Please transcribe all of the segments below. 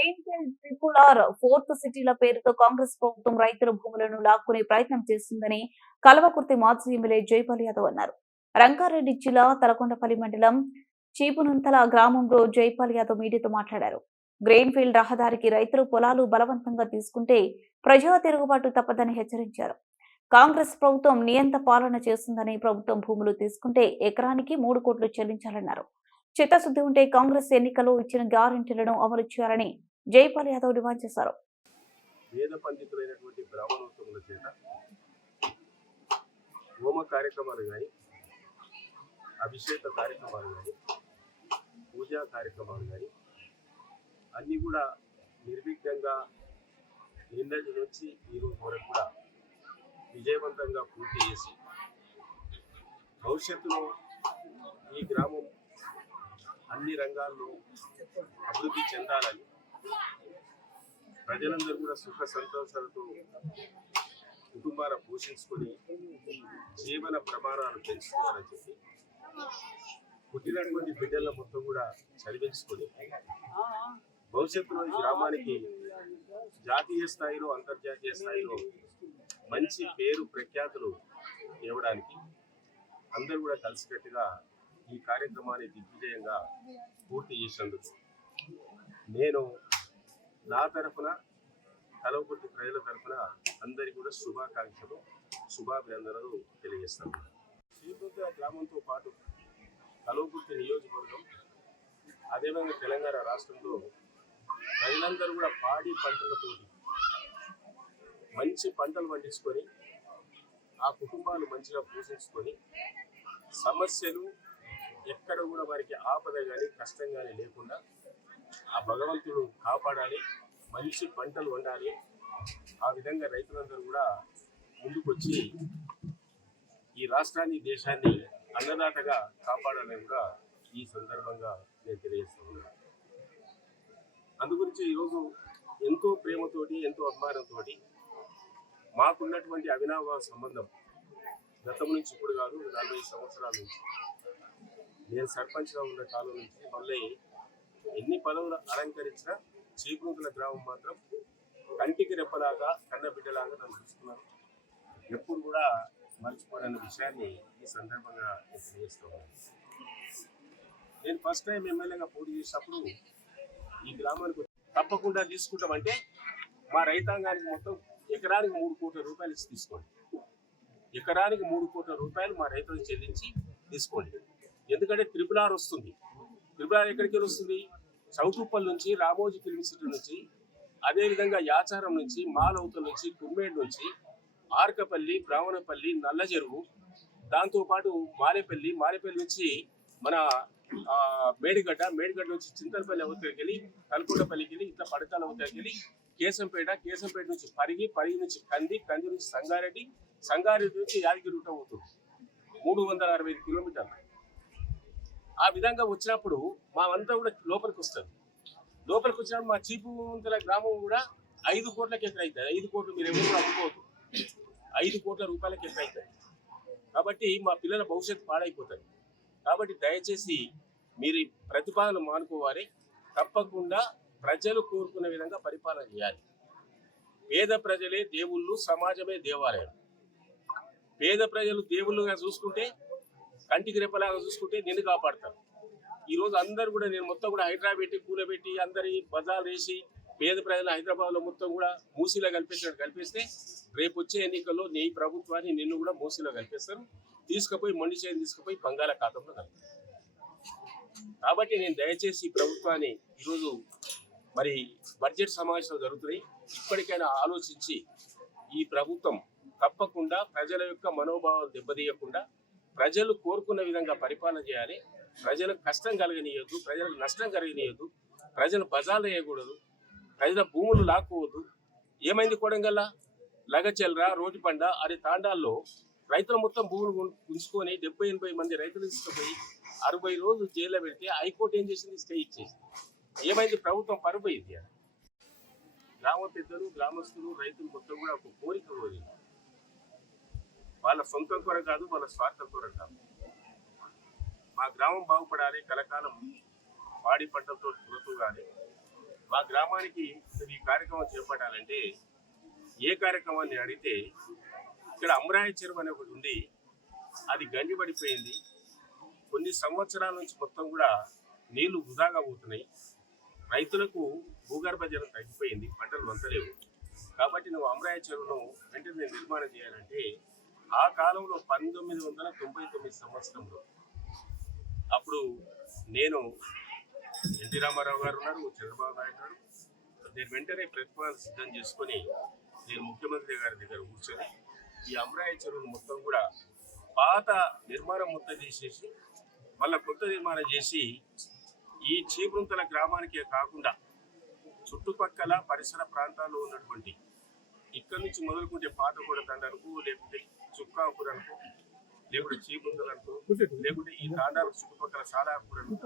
గ్రెయిన్ఫీల్డ్ triple or fourth సిటీల పేరుతో కాంగ్రెస్ ప్రభుత్వం రైతుల భూములను లాక్కునే ప్రయత్నం చేస్తుందని కల్వకుర్తి మాజీ ఎమ్మెల్యే జైపాల్ యాదవ్ అన్నారు. రంగారెడ్డి జిల్లా తలకొండపల్లి మండలం చీపునుంతల గ్రామంలో జైపాల్ యాదవ్ మీడియాతో మాట్లాడారు. గ్రెయిన్ఫీల్డ్ రహదారికి రైతులు పొలాలు బలవంతంగా తీసుకుంటే ప్రజా తిరుగుబాటు తప్పదని హెచ్చరించారు. కాంగ్రెస్ ప్రభుత్వం నియంత పాలన చేస్తుందని ప్రభుత్వం భూములు తీసుకుంటే ఎకరానికి మూడు కోట్లు చెల్లించాలన్నారు. చిత్తశుద్ధి ఉంటే కాంగ్రెస్ ఎన్నికల్లో ఇచ్చిన గ్యారెంటీలను అమలు చేయాలని జైపాల్ యాదవ్ డిమాండ్ చేశారు. వేద పండితులైనటువంటి బ్రాహ్మణోత్తముల చేత హోమ కార్యక్రమాలు కానీ అభిషేక కార్యక్రమాలు కానీ పూజా కార్యక్రమాలు కానీ అన్నీ కూడా నిర్విఘ్నంగా నిన్నటి నుంచి ఈరోజు వరకు కూడా విజయవంతంగా పూర్తి చేసి భవిష్యత్తులో ఈ గ్రామం అన్ని రంగాల్లో అభివృద్ధి చెందాలని ప్రజలందరూ కూడా సుఖ సంతోషాలతో కుటుంబాల పోషించుకొని జీవన ప్రమాణాలు పెంచుకోవాలని చెప్పి పుట్టినటువంటి బిడ్డల మొత్తం కూడా చదివించుకొని భవిష్యత్తులో ఈ గ్రామానికి జాతీయ స్థాయిలో అంతర్జాతీయ స్థాయిలో మంచి పేరు ప్రఖ్యాతులు ఇవ్వడానికి అందరూ కూడా కలిసికట్టుగా ఈ కార్యక్రమాన్ని దిగ్విజయంగా పూర్తి చేసినందుకు నేను నా తరఫున కలవకుర్తి ప్రజల తరఫున అందరికీ కూడా శుభాకాంక్షలు శుభాభినందనలు తెలియజేస్తాను. శ్రీకృత గ్రామంతో పాటు కలవకుర్తి నియోజకవర్గం అదేవిధంగా తెలంగాణ రాష్ట్రంలో ప్రజలందరూ కూడా పాడి పంటలతో మంచి పంటలు పండించుకొని ఆ కుటుంబాలు మంచిగా పోషించుకొని సమస్యలు ఎక్కడ కూడా వారికి ఆపద కానీ కష్టం కానీ లేకుండా ఆ భగవంతుడు కాపాడాలి మంచి పంటలు వండాలి. ఆ విధంగా రైతులందరూ కూడా ముందుకొచ్చి ఈ రాష్ట్రాన్ని దేశాన్ని అన్నదాటగా కాపాడాలని కూడా ఈ సందర్భంగా నేను తెలియజేస్తున్నాను అందుగురించి ఈరోజు ఎంతో ప్రేమతోటి ఎంతో అభిమానంతో మాకున్నటువంటి అవినావ సంబంధం గతం నుంచి ఇప్పుడు కాదు నలభై సంవత్సరాల నుంచి. నేను సర్పంచ్గా ఉన్న కాలం నుంచి మళ్ళీ ఎన్ని పదవులు అలంకరించినా చీకునుకుల గ్రామం మాత్రం కంటికి రెప్పలాగా కన్నబిడ్డలాగా నన్ను చూసుకున్నాను ఎప్పుడు కూడా మర్చిపోలేని విషయాన్ని ఈ సందర్భంగా తెలియజేస్తున్నాను నేను ఫస్ట్ టైం ఎమ్మెల్యేగా పోటీ చేసినప్పుడు ఈ గ్రామానికి తప్పకుండా తీసుకుంటామంటే మా రైతాంగానికి మొత్తం ఎకరానికి మూడు కోట్ల రూపాయలు ఇచ్చి తీసుకోండి. ఎకరానికి మూడు కోట్ల రూపాయలు మా రైతులకు చెల్లించి తీసుకోండి. ఎందుకంటే త్రిపుల్ ఆర్ వస్తుంది. త్రిపుర ఎక్కడికి వస్తుంది చౌటుప్పల్ నుంచి రామోజీ ఫిల్మ్ సిటీ నుంచి అదేవిధంగా యాచారం నుంచి మాలవతల నుంచి కుమ్మేడు నుంచి ఆర్కపల్లి బ్రాహ్మణపల్లి నల్ల చెరువు దాంతోపాటు మారేపల్లి మారేపల్లి నుంచి మన మేడిగడ్డ మేడిగడ్డ నుంచి చింతలపల్లి అవతలకి వెళ్ళి కల్కొండపల్లికి వెళ్ళి ఇట్లా పడతాల అవతలకి వెళ్ళి కేశంపేట కేశంపేట నుంచి పరిగి పరిగి నుంచి కంది కంది నుంచి సంగారెడ్డి సంగారెడ్డి నుంచి యాదగిరి రూట్ అవుతుంది. మూడు వందల అరవై ఐదు కిలోమీటర్లు. ఆ విధంగా వచ్చినప్పుడు మా అంతా కూడా లోపలికి వస్తారు. లోపలికి వచ్చినప్పుడు మా చీపుంతల గ్రామం కూడా ఐదు కోట్లకి ఎక్కడ అవుతుంది ఐదు కోట్లు మీరు ఎవరు అమ్ముకోవద్దు ఐదు కోట్ల రూపాయలకి ఎక్కడ అవుతుంది కాబట్టి మా పిల్లల భవిష్యత్తు పాడైపోతుంది. కాబట్టి దయచేసి మీరు ప్రతిపాదనలు ప్రతిపాదన మానుకోవాలి. తప్పకుండా ప్రజలు కోరుకునే విధంగా పరిపాలన చేయాలి. పేద ప్రజలే దేవుళ్ళు సమాజమే దేవాలయం. పేద ప్రజలు దేవుళ్ళుగా చూసుకుంటే కంటికి రెప్పలాగా చూసుకుంటే నిన్ను కాపాడతారు. ఈరోజు అందరు కూడా నేను మొత్తం కూడా హైదరాబాద్ పెట్టి కూలబెట్టి అందరి బజార్ వేసి పేద ప్రజలు హైదరాబాద్లో మొత్తం కూడా మూసీలో కల్పించినట్టు కల్పిస్తే రేపు వచ్చే ఎన్నికల్లో నీ ప్రభుత్వాన్ని నిన్ను కూడా మూసీలో కల్పిస్తారు. తీసుకుపోయి మొండి చేయని తీసుకుపోయి బంగాళాఖాతంలో కలుపుతారు. కాబట్టి నేను దయచేసి ఈ ప్రభుత్వాన్ని ఈరోజు మరి బడ్జెట్ సమావేశాలు జరుగుతున్నాయి. ఇప్పటికైనా ఆలోచించి ఈ ప్రభుత్వం తప్పకుండా ప్రజల యొక్క మనోభావాలు దెబ్బతీయకుండా ప్రజలు కోరుకున్న విధంగా పరిపాలన చేయాలి. ప్రజలకు కష్టం కలగనీయద్దు ప్రజలకు నష్టం కలగనీయద్దు ప్రజలు బజార్లు వేయకూడదు ప్రజల భూములు లాక్కోవద్దు. ఏమైంది కొడంగల్లా? లగచెల్రా రోటిపండ అనే తాండాల్లో రైతులు మొత్తం భూములు ఉంచుకొని డెబ్బై ఎనభై మంది రైతులు తీసుకుపోయి అరవై రోజులు జైల్లో పెడితే హైకోర్టు ఏం చేసింది? స్టే ఇచ్చేసింది. ఏమైంది? ప్రభుత్వం పరుపోయింది గ్రామ పెద్దలు గ్రామస్తులు రైతులు మొత్తం కూడా ఒక కోరిక కోరింది. వాళ్ళ సొంతం కొర కాదు వాళ్ళ స్వార్థం కొర కాదు. మా గ్రామం బాగుపడాలి కలకాలం పాడి పంటలతో తులతూగాలి మా గ్రామానికి ఈ కార్యక్రమం చేపట్టాలంటే ఏ కార్యక్రమాన్ని అడిగితే ఇక్కడ అమరాయ చెరువు అనే ఒకటి ఉంది. అది గండి పడిపోయింది. కొన్ని సంవత్సరాల నుంచి మొత్తం కూడా నీళ్ళు వృధాగా పోతున్నాయి. రైతులకు భూగర్భ జలం తగ్గిపోయింది పంటలు వంతలేవు కాబట్టి నువ్వు అమరాయ చెరువును వెంటనే నిర్మాణం చేయాలంటే ఆ కాలంలో పంతొమ్మిది వందల తొంభై తొమ్మిది సంవత్సరంలో అప్పుడు నేను ఎన్టీ రామారావు గారు ఉన్నారు చంద్రబాబు నాయుడు గారు. నేను వెంటనే ప్రతిపాదన సిద్ధం చేసుకొని నేను ముఖ్యమంత్రి గారి దగ్గర కూర్చొని ఈ అమరాయ చెరువును మొత్తం కూడా పాత నిర్మాణం మొత్తం చేసేసి మళ్ళీ కొత్త నిర్మాణం చేసి ఈ చీపురుంతల గ్రామానికే కాకుండా చుట్టుపక్కల పరిసర ప్రాంతాల్లో ఉన్నటువంటి ఇక్కడి నుంచి మొదలుకుంటే పాతగూడ తండలకు లేకుంటే చుక్కాపురనుకో లేకుంటే చీపురుంతలకు లేకుంటే ఈ తాండాలకు చుట్టుపక్కల సాలాపురను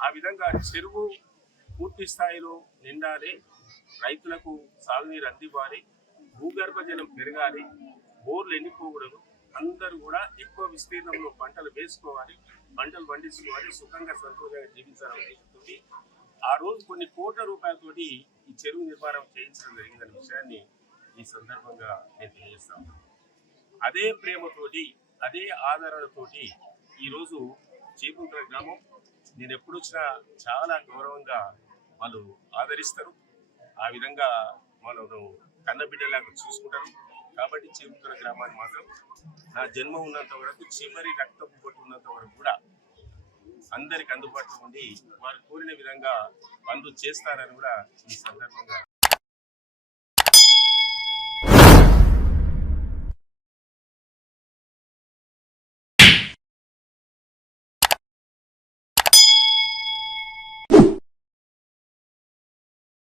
ఆ విధంగా చెరువు పూర్తి స్థాయిలో నిండాలి రైతులకు సాగునీరు అందివ్వాలి భూగర్భ జలం పెరగాలి బోర్లు ఎండిపోకూడదు అందరూ కూడా ఎక్కువ విస్తీర్ణంలో పంటలు వేసుకోవాలి పంటలు పండించుకోవాలి సుఖంగా సంతోషంగా జీవించాలని ఉద్దేశంతోటి ఆ రోజు కొన్ని కోట్ల రూపాయలతోటి ఈ చెరువు నిర్మాణం చేయించడం జరిగిందనే విషయాన్ని ఈ సందర్భంగా నేను తెలియజేస్తాను అదే ప్రేమతోటి అదే ఆదరణతోటి ఈరోజు చీపుంట్ర గ్రామం నేను ఎప్పుడు వచ్చినా చాలా గౌరవంగా వాళ్ళు ఆదరిస్తారు. ఆ విధంగా మనను కన్నబిడ్డలాగా చూసుకుంటారు. కాబట్టి చీపుంట్ర గ్రామాన్ని మాత్రం నా జన్మ ఉన్నంత వరకు చివరి రక్తపు పొట్టు ఉన్నంత వరకు కూడా అందరికి అందుబాటులో ఉండి వారు కోరిన విధంగా పనులు చేస్తారని కూడా ఈ సందర్భంగా